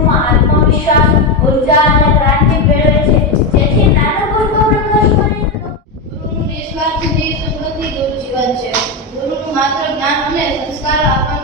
વિદ્યાર્થીઓમાં આત્મવિશ્વાસ, ઉર્જા અને ક્રાંતિ મેળવે છે, જેથી નાનો મોટો પ્રકાશ બને. ગુરુનું નિસ્વાર્થ સમૃદ્ધિ ગુરુ જીવન છે. ગુરુનું માત્ર જ્ઞાન અને સંસ્કાર આપવાનું